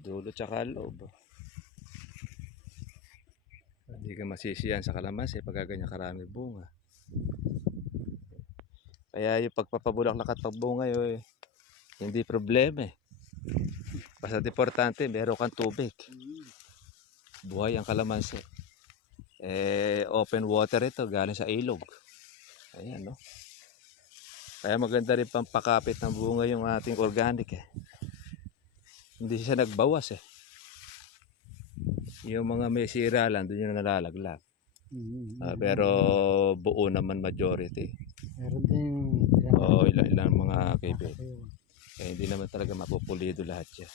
Dulo tsaka loob. Hindi ka masisiyan sa kalamansi pag ganyan karami bunga. Kaya yung pagpapabulaklak at pagbunga yun, hindi problema eh. Basta importante, meron kang tubig. Buhay ang kalamansi. Open water ito, galing sa ilog. Ayan, no? Kaya maganda rin pampakapit ng bunga yung ating organic eh. Hindi siya nagbawas eh. Yung mga may sira lang, doon yung nalalaglag. Pero buo naman majority. Meron din Oo, ilang mga kaibigan. Kaya hindi naman talaga mapupulido lahat yan.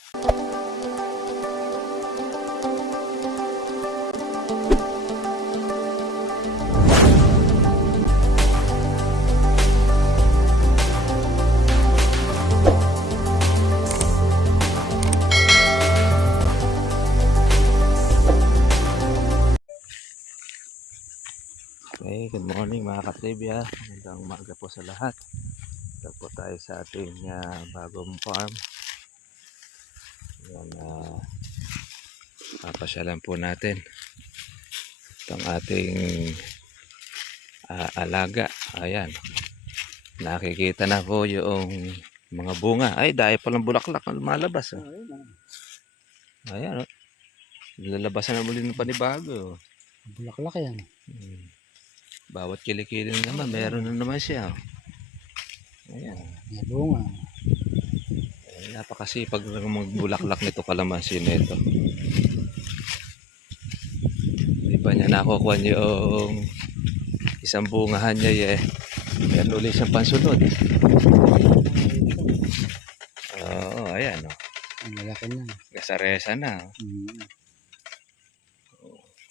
Okay, good morning mga ka-trivia. Magandang umaga po sa lahat. Ito po tayo sa ating bagong farm. Yan, papasyalan po natin itong ating alaga. Ayan, nakikita na po yung mga bunga. Ay, dahil palang bulaklak na lumalabas. Oh. Ayan, oh. Lalabasan na muli ng panibago. bulaklak yan. Bawat kilikili naman, meron na naman siya. Ayan. May bunga. Napakasipag magbulaklak nito kalamansi nito. Di ba niya nakukuha yung isang bungahan niya eh. Meron ulit siyang pansunod. Oo, ayan o. Ang malaki na. Gasaresa na.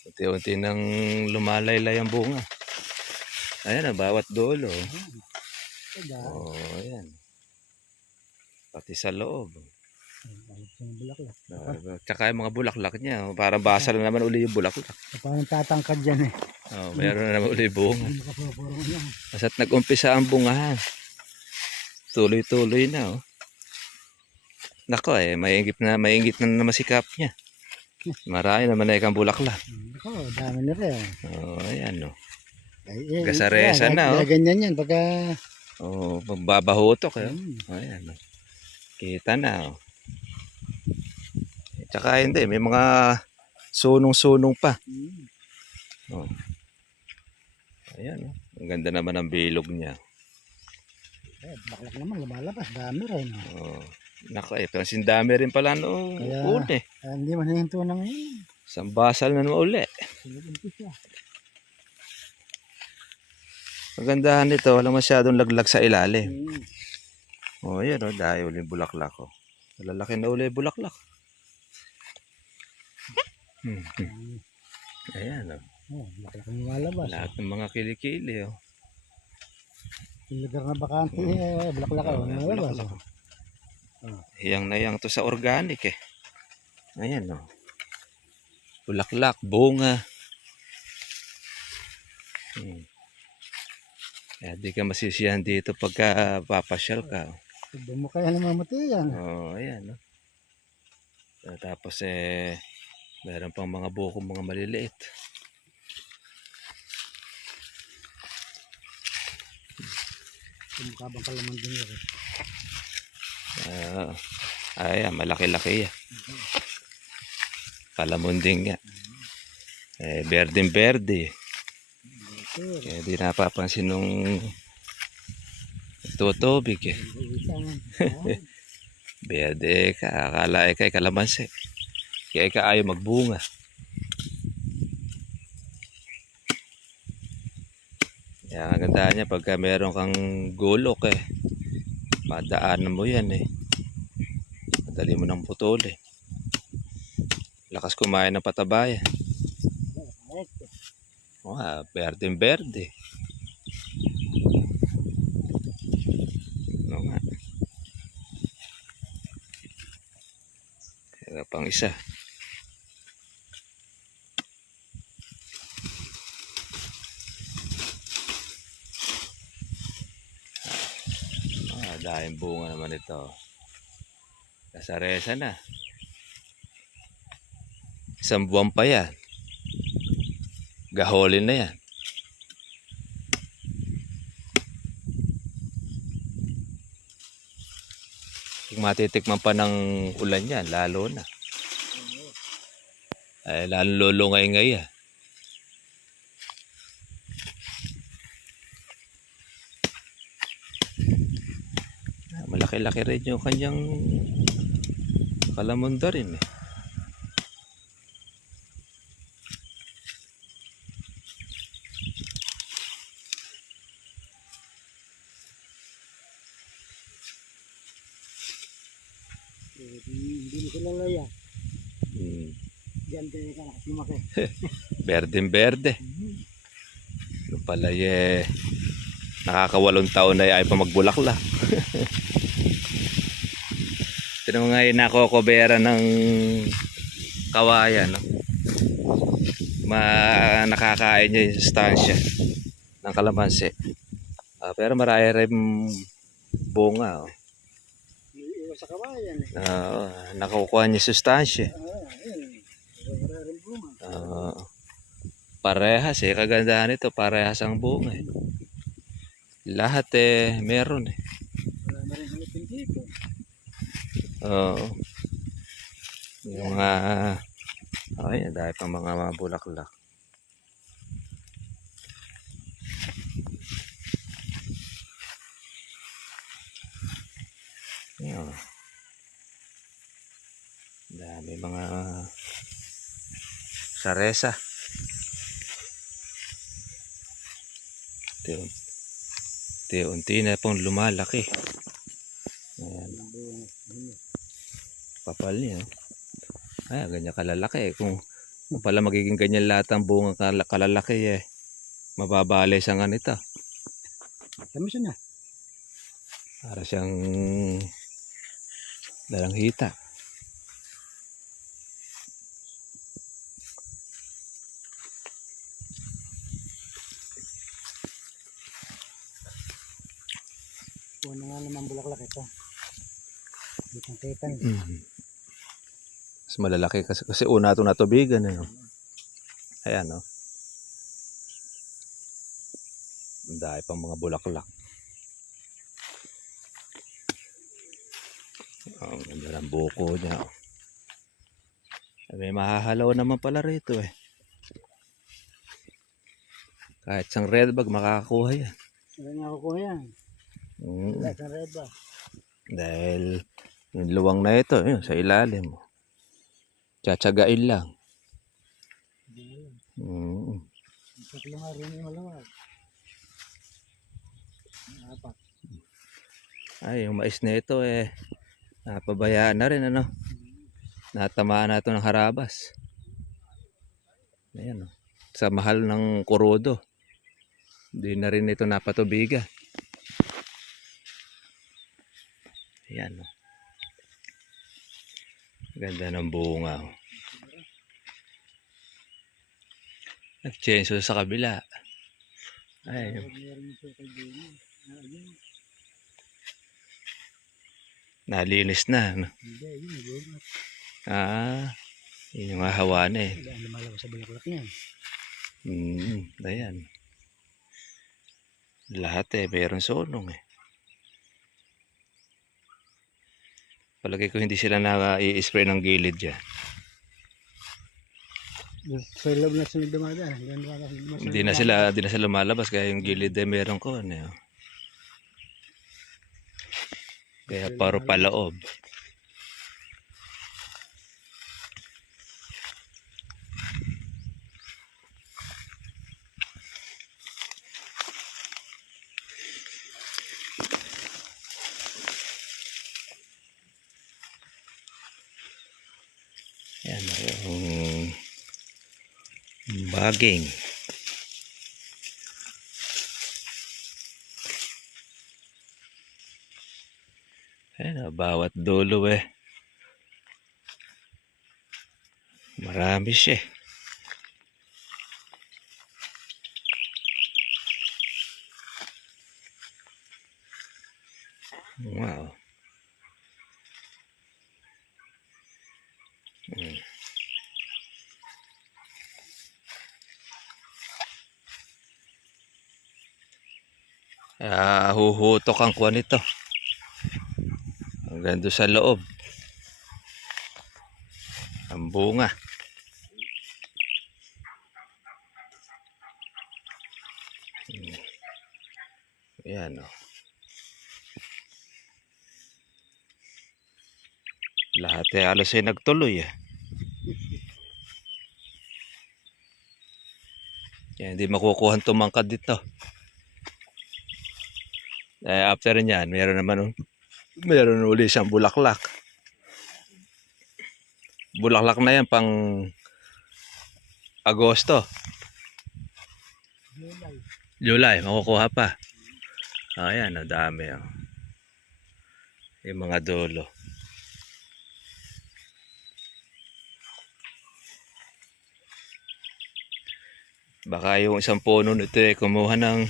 Unti-unti nang lumalaylay ang bunga. Ayan o, bawat dulo. Oo, ayan. Pati sa loob. Tsaka yung mga bulaklak niya, parang basal na naman uli yung bulaklak. Parang tatangkad dyan eh. Oh, mayroon na naman uli bunga. Basta't nag-umpisa ang bungahan. Tuloy-tuloy na oh. Nako eh, maingit na naman sikap niya. Marami naman na ikang bulaklak. Nako, dami na rin. Oh, ayan oh. Gasaresa na oh. Ganyan yan pagka... Oh, pagbabahutok eh. Ayan oh. Kita na oh. Tsaka hindi, may mga sunong-sunong pa. Oh. Ayan oh. Ang ganda naman ang bilog niya. Baklak naman, lumalabas. Dami rin. Oh. Naka eh, pero sindami rin pala noong uli. Hindi man hinto na ngayon. Isang basal na naman uli. Magandahan nito, walang masyadong laglag sa ilalim. Oh, yan oh, dahil uli bulaklak ko. Malalaki na uli bulaklak. Ayan oh. Baklak na lumalabas. Lahat ng mga kilikili oh. Yung lugar na bakante, bulaklak ako. Lumalabas. Hiyang na yang to sa organic eh. Ayan oh. Bulaklak, bunga. Kaya di ka masisiyahan dito pagka papasyal ka. Doon mo kaya namamatay yan. Oh, ayan no. Tapos meron pang mga buko mga maliliit. Mukhabang kalaman din yun. Ayan, malaki-laki yan. Kalamunding nga. Berdeng-berde. Kaya di napapansin nung tutubig eh. Berde ka, akala kay kalamansi. Kaya ka ayaw magbunga. Kaya ang ganda niya pagka meron kang gulok eh. Madaanan mo yan eh. Madali mo ng putol eh. Lakas kumain ng patabaya. Berdeng-berde. Ano nga. Kaya pang isa. Dahil bunga naman ito. Gasaresa na. Isang buwan pa yan. Gaholin na yan. Kung matitikman pa ng ulan yan, lalo na. Ay, lalo lulungay ngayon. Malaki-laki rin yung kanyang kalamunda rin eh. Hindi mo sila laya. Hmm. Diyan kayo ka lumaki. Berdeng berde. Yung pala nakakawalong taon na ay pa magbulaklak. Ito mo nga yung nakokobera ng kawayan. No? Nakakain niya yung sustansya ng kalamansi. Pero marami rin bunga. Oh. Iwas sa kawayan eh. Nakukuha niya sustansya. Ayun. Maraming bunga. Parehas eh. Kagandahan nito. Parehas ang bunga eh. Lahat meron eh. Wala na rin hanapin dito. Oo. Yung mga ay, dahil pang mga bulaklak. Yan. Dami mga saresa. Unti na pong lumalaki. Ayan. Papal niya. Ay, ganyan kalalaki. Kung pala magiging ganyan lahat ang bunga kalalaki mababali sa nga nito. Kami siya na. Para siyang dalanghita. Una nga naman bulaklak ito. Kitang kita. Mas malalaki kasi una itong natubigan. Ayan o. Dahil pang mga bulaklak. Ang ganda ng buko niya. May mahahalaw naman pala rito eh. Kahit isang red bag makakakuha yan. Wala nga kukuha yan. Wala isang red ba? Dahil yung luwang na ito, yun, sa ilalim. Tsatsagain lang. Tatlo nga rin yung malawag. Apat. Ay, yung mais na ito napabayaan na rin ano. Natamaan na ito ng harabas. Ayan sa mahal ng kurudo. Hindi na rin ito napatubigan. Ayan ganda ng bunga. Nag-change sa kabila. Ay. Nalinis na. No? Yun yung hawa na eh. Lumalabas sa bulaklak niyan. Ayan. Lahat mayroon sonong eh. Palagay ko hindi sila i-spray ng gilid dyan. Sa loob na sila dumadaan. Hindi na sila lumalabas kaya yung gilid meron ko. Kaya paro paloob. Yan yung baging. Ayan bawat dulo marami siya. Wow. Huhutok ang kuwan nito. Hanggang doon sa loob. Ang bunga. Ayan o. Lahat halos ay nagtuloy eh. Yan, hindi makukuha ang tumangkad dito. After niyan, meron uli siyang bulaklak. Bulaklak na yan pang Agosto. July, makukuha pa. Ayan, ang dami. Oh. Yung mga dulo. Baka yung isang puno nito kumuha ng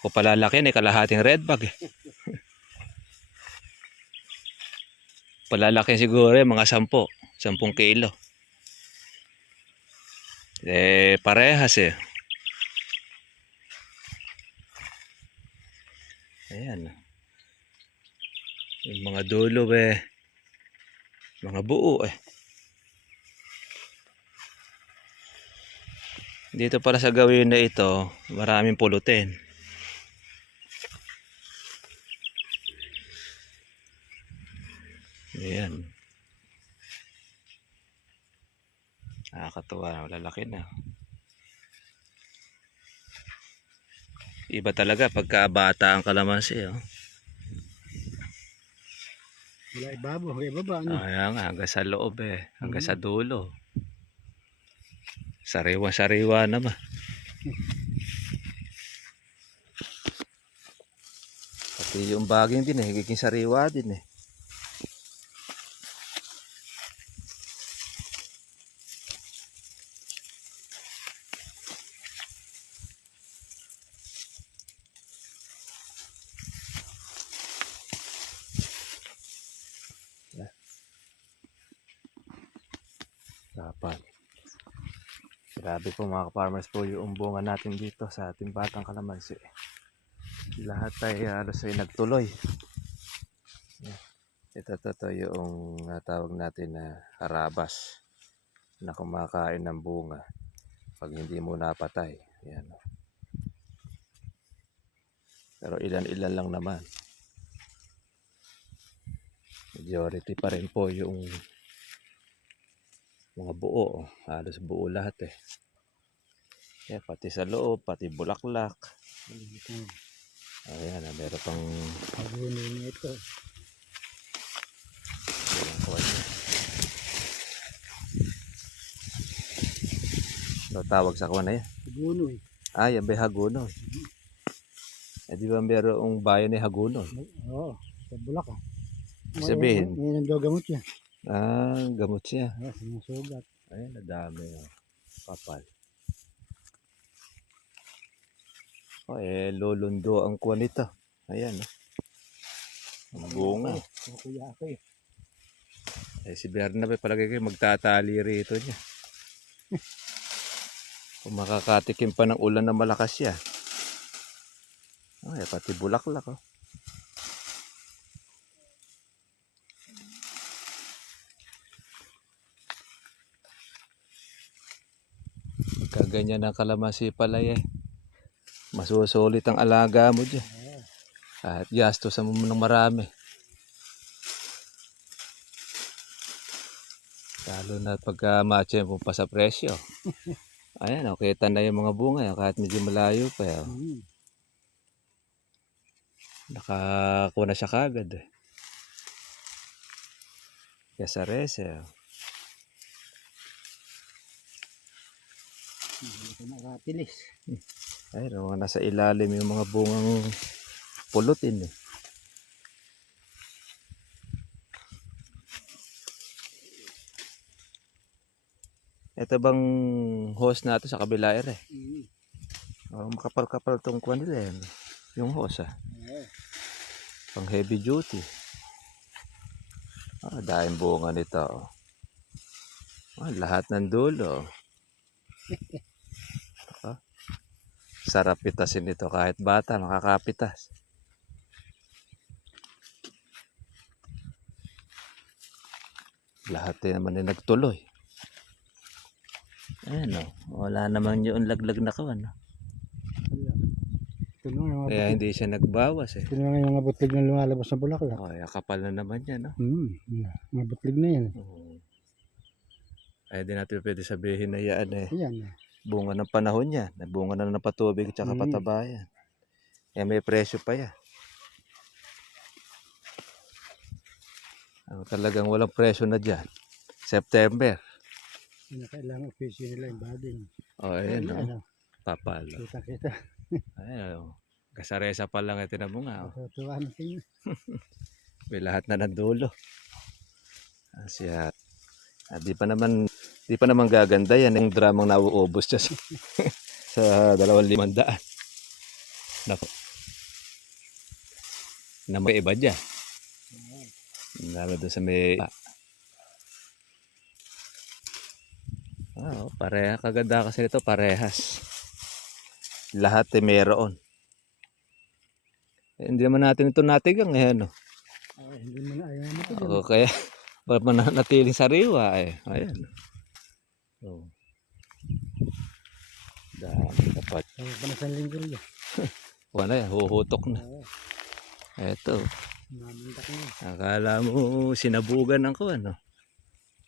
kung palalaki kalahating red bag. Palalaki siguro mga 10 kilo. Parehas eh. Ayan. Yung mga dulo mga buo eh. Dito para sa gawin na ito, maraming pulutin. Ayan. Nakakatuwa, lalaki na. Iba talaga pagka bata ang kalamansi. Oh. Wala ibaba, wala ibaba. Ano? Ayan nga, hanggang sa loob eh. Hanggang sa dulo. Sariwa-sariwa naman. Pati yung baging din higiging sariwa din eh. Dapat. Grabe po mga farmers po yung bunga natin dito sa ating batang kalamansi. Lahat ay halos ay nagtuloy. Ito yung tawag natin na harabas na kumakain ng bunga pag hindi mo napatay. Yan. Pero ilan-ilan lang naman. Majority pa rin po yung mga buo. Halos buo lahat eh. Pati sa loob, pati bulaklak. Ayan, meron pang Hagunin ito. Ano tawag sa kuwan na yan? Hagunoy. Yan ba hagunoy? Di ba merong bayan ni hagunoy? Oo, sa Bulacan. Sabihin? May gamot yan. Gamot siya. Sa mga sugat. Ayan, nadami. Kapal. Lulundo ang kuwan nito. Ayan. Ang bunga. Kuyaki. Si Bernabe palagi kayo magtatali rito niya. Kung makakatikim pa ng ulan na malakas siya. Pati bulaklak. Oh. Kaganyan ng kalamansi pala masusulit ang alaga mo dyan. At gastos mo ng marami. Lalo na pagka matcha mo pa sa presyo. Ayan, kita na yung mga bunga. Kahit medyo malayo pa. Nakakuha na siya kagad. Kaya sa rese. Nakatilis. Ayun, nasa ilalim yung mga bungang pulutin eh. Ito bang hose natin sa kabila eh? Makapal-kapal tong kuwan nila eh. Yung hose pang heavy duty. Dahil bunga nito. Lahat ng dulo. Sarap pitasin nito kahit bata makakapitas. Lahat din naman ay nagtuloy. Ayan o, wala naman yung laglag na kawan. No? Ito na yung mga Kaya butlig. hindi siya nagbawas eh. Ito na yung mga butlig na lumalabas sa bulaklak. Ay, kapal na naman yan. No? Mga butlig na yan. Ay, di natin pwede sabihin na yan eh. Yan. Bunga ng panahon yan. Bunga na ng patubig at saka pataba yan. Kaya may presyo pa yan. Talagang walang presyo na dyan. September. Kailangan official nila yung bagay. Ayan o. Ano? Papalo. Kita. Ayan o. Kasaresa pa lang ito na bunga. Matutuwa na tingin. May lahat na ng dulo. Asya. Di pa naman gaganda yan. Yung dramang nauubos siya sa 2,500. Nako. Na may iba dyan. Lalo doon sa may... pareha. Kaganda kasi ito, parehas. Lahat eh meron. Hindi naman natin ito natigang eh, ano? Hindi mo na ayaw mo ito. Oo, kaya para manatiling sariwa eh. Ayan. Oh. Dami dapat. Panasang linggo yan. Wala yan, huhutok na. Eto. Mamuntak na. Akala mo sinabugan ang kuwan, no?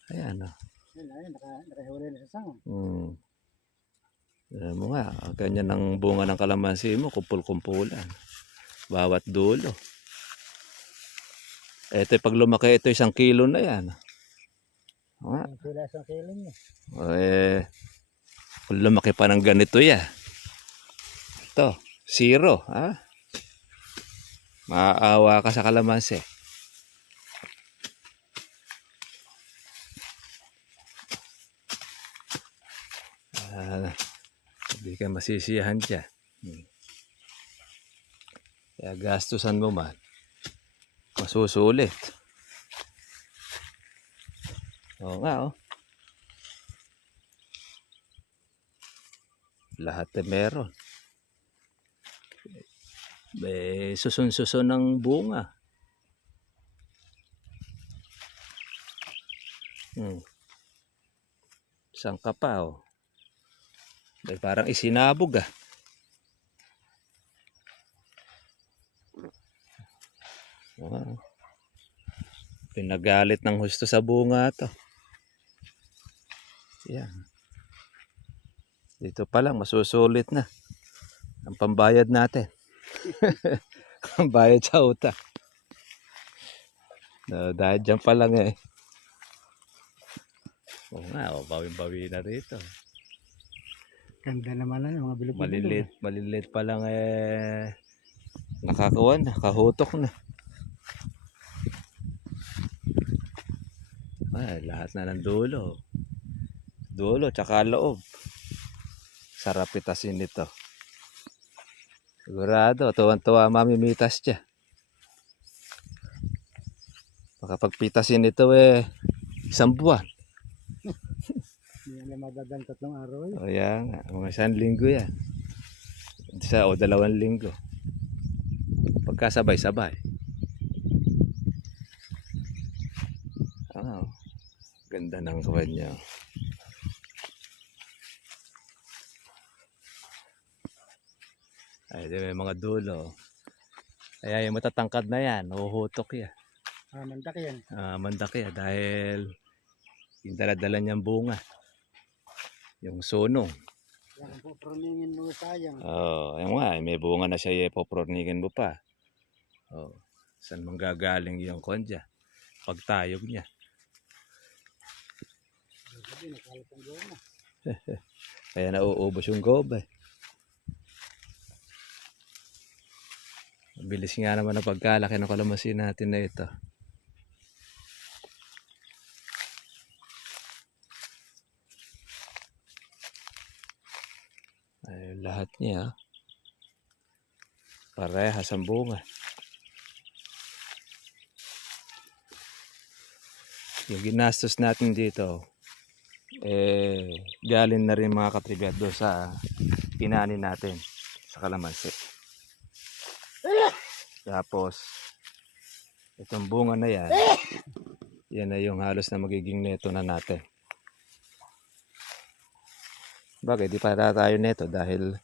Ayan, no? Ayun, nakahuli na sa sanga. Alam mo nga, ganyan ang bunga ng kalamansi mo, kumpul-kumpulan. Bawat dulo. Ito, pag lumaki ito, 1 kilo na yan. Sila 1 kilo niya. Kung lumaki pa ng ganito yan. Ito, 0. Ha? Maaawa ka sa kalamansi. Hindi ka masisiyahan dyan. Kaya gastusan mo man, masusulit. Oo nga, oh. Lahat na meron. May susun-susun ng bunga. Isang kapa, oh. May parang isinabog, ah. Wow. Pinagalit ng husto sa bunga to. Yan. Dito pa lang masusulit na ang pambayad natin. Ang bayad sa utang. Dahil dyan pa lang eh. Oo nga, bawin-bawi na rito. Ganda naman na mga bilog. Maliliit pa lang eh. Nakakawan, nakahutok na. Ay, lahat na ng dulo. Dulo, tsaka loob. Sarap pitasin nito. Sigurado, tuwan-tuwa mamimitas siya. Makapagpitasin nito eh, 1 buwan. Hindi na madadang 3 araw. O yan, mga 1 linggo yan. 1 o 2 linggo. Pagkasabay-sabay. Ganda ng kawan niya. Ay, di may mga dulo. Kaya yung matatangkad na yan, huhutok yan. Mandak yan. Mandak yan dahil yung dala-dala niyang bunga. Yung sunong. Yan, puproningin mo sayang. Ayun nga, may bunga na siya, poproningin mo pa. Saan manggagaling yung kondya? Pagtayog niya. Kaya nauubos yung gobay. Bilis nga naman ang pagkalaki ng kalamansi natin na ito. Ay, lahat niya parehas ang bunga. Yung ginastos natin dito galing na rin mga katribyado sa inaani natin. sa kalamansi. Tapos, itong bunga na yan, yan na yung halos na magiging neto na natin. Bagay, di pa tayo neto dahil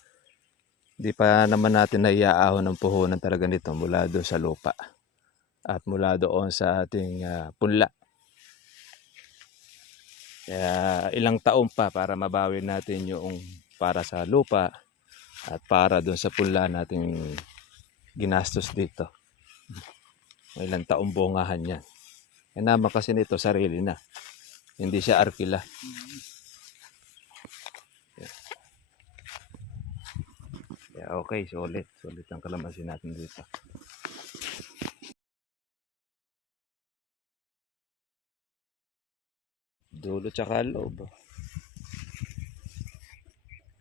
di pa naman natin naiaahon ng puhunan talaga nito mula doon sa lupa at mula doon sa ating punla. Kaya ilang taon pa para mabawi natin yung para sa lupa at para doon sa punla nating ginastos dito. May ilang taong bungahan yan. Kaya naman kasi nito sarili na. Hindi siya arkila. Yeah, okay, solid. Solid ang kalamansi natin dito. Dulo tsaka loob.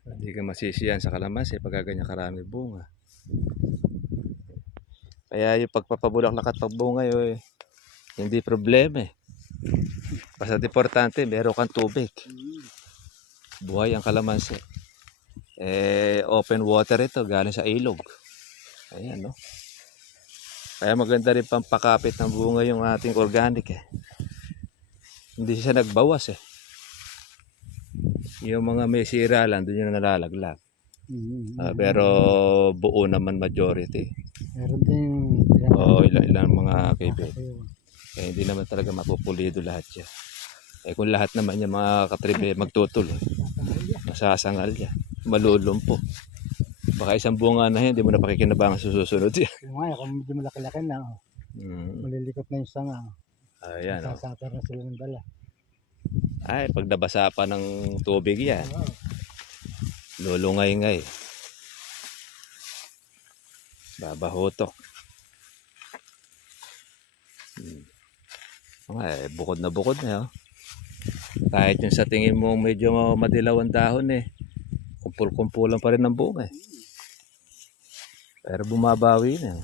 Hindi ka masisiyan sa kalamansi pag ganyan karami bunga. Kaya yung pagpapabulaklak at pagbunga yun, hindi problema eh. Basta importante, meron kang tubig. Buhay ang kalamansi. Open water ito, galing sa ilog. Ayan, no? Kaya maganda rin pampakapit ng bunga yung ating organic eh. Hindi siya nagbawas eh. Yung mga may sira lang, doon yung nalalaglag. Pero buo naman majority. Meron din Oo, ilang mga kaibigan. Eh, hindi naman talaga mapupulido lahat yan. Kung lahat naman yung mga katribe magtutuloy, masasangal yan. Malulumpo. Baka isang bunga na yan, hindi mo na pakikinabangan sa susunod yan. yung nga, kung medyo malaki-laki na, malilikot na yung sanga. Ayan, oh. Sasapar na sila ng dala. Ay, pag nabasa pa ng tubig yan, lulungay-ngay. Babahotok. Bukod na oh. Kahit yung sa tingin mo medyo madilaw ang dahon eh, kumpul-kumpulan pa rin ng bunga eh. Pero bumabawi na.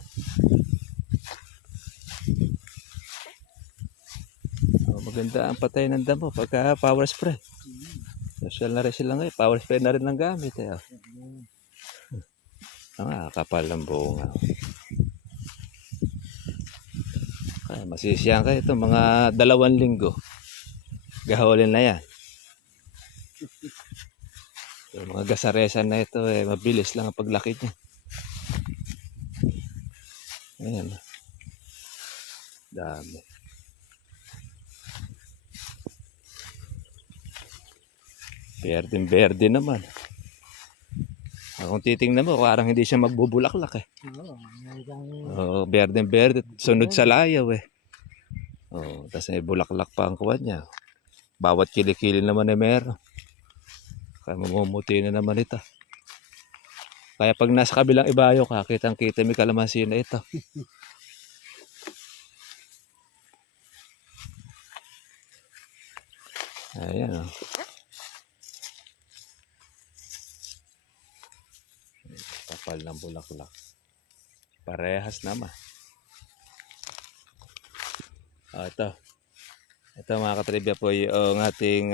Maganda ang patay ng damo pagka power spray. Social na rin sila ngayon. Power spray na rin ang gamit eh. Kapal ng bunga. Kaya masisiyan kayo ito mga 2 linggo. Gahulin na yan. Yung mga gasaresan na ito mabilis lang ang paglaki niya. Ayan. Dami. Berde naman. Kung titingnan mo, parang hindi siya magbubulaklak eh. Oo, berde. Sunod sa layaw eh. Oo, tapos may bulaklak pa ang kuwan niya. Bawat kilikili naman ay meron. Kaya mamumuti na naman ito. Kaya pag nasa kabilang ibayo ka, kitang-kita may kalamansi na ito. Ayan o. Kapal ng bulaklak. Parehas naman. Ito mga katribya po yung ating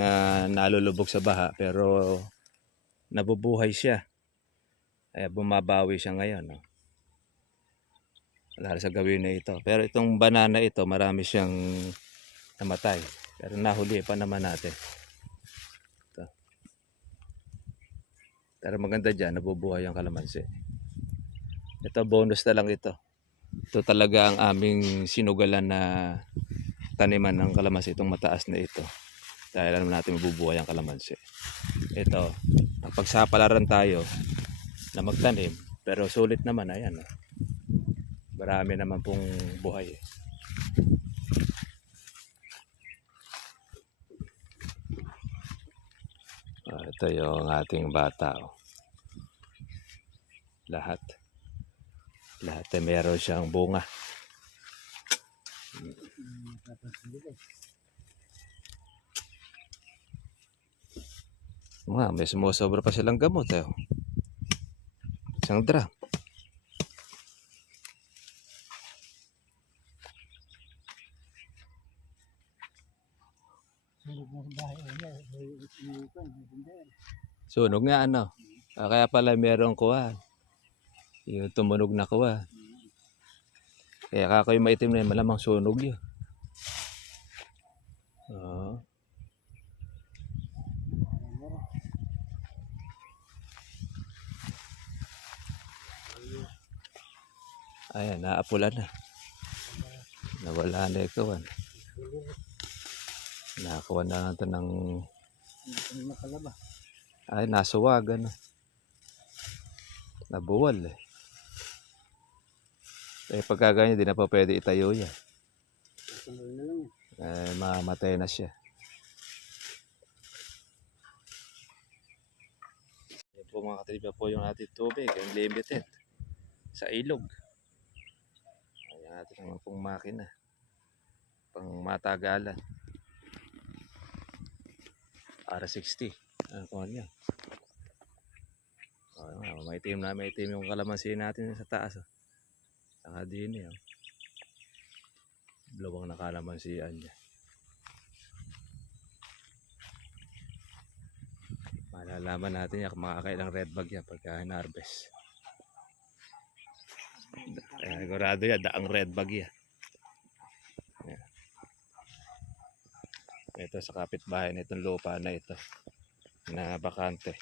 nalulubog sa baha pero nabubuhay siya. Kaya bumabawi siya ngayon. No? Wala sa gawin na ito. Pero itong banana ito marami siyang namatay. Pero nahuli pa naman natin. Ito. Pero maganda dyan, nabubuhay ang kalamansi. Ito bonus na lang ito. Ito talaga ang aming sinugalan na taniman ng kalamansi, itong mataas na ito. Dahil alam natin mabubuhay ang kalamansi. Ito, napagsapalaran tayo na magtanim, pero sulit naman, ayan. Marami naman pong buhay. Ito yung ating bata. Lahat ay meron siyang bunga. May sumusobra pa silang gamot. Isang drum. Sunog nga ano. Kaya pala meron kuha. Yung tumunog na kuha. Kaya kakoy maitim na yun, malamang sunog yun. Oo. Ayan, naapulan na. Nawala na ikaw. Nakakuha na natin ng... Nakalaba. Ay, nasuwagan. Nabuwal eh. Eh, pagka ganyan, di na pa pwede itayo yan. Nasunod na lang. Eh, mamatay na siya. Yan po mga katripa po yung ating tubig. Yung limited. Sa ilog. Ayan natin naman pong makina. Pang matagalan. R60. Ano po niya? May team yung kalamansi natin sa taas. Saka din eh. Dalawang nakalamansian niya. Malalaman natin yan kung makakailang red bag yan pagka hinarvest. Sigurado yan, daang red bag yan. Yan. Ito sa kapitbahay na itong lupa na ito na bakante.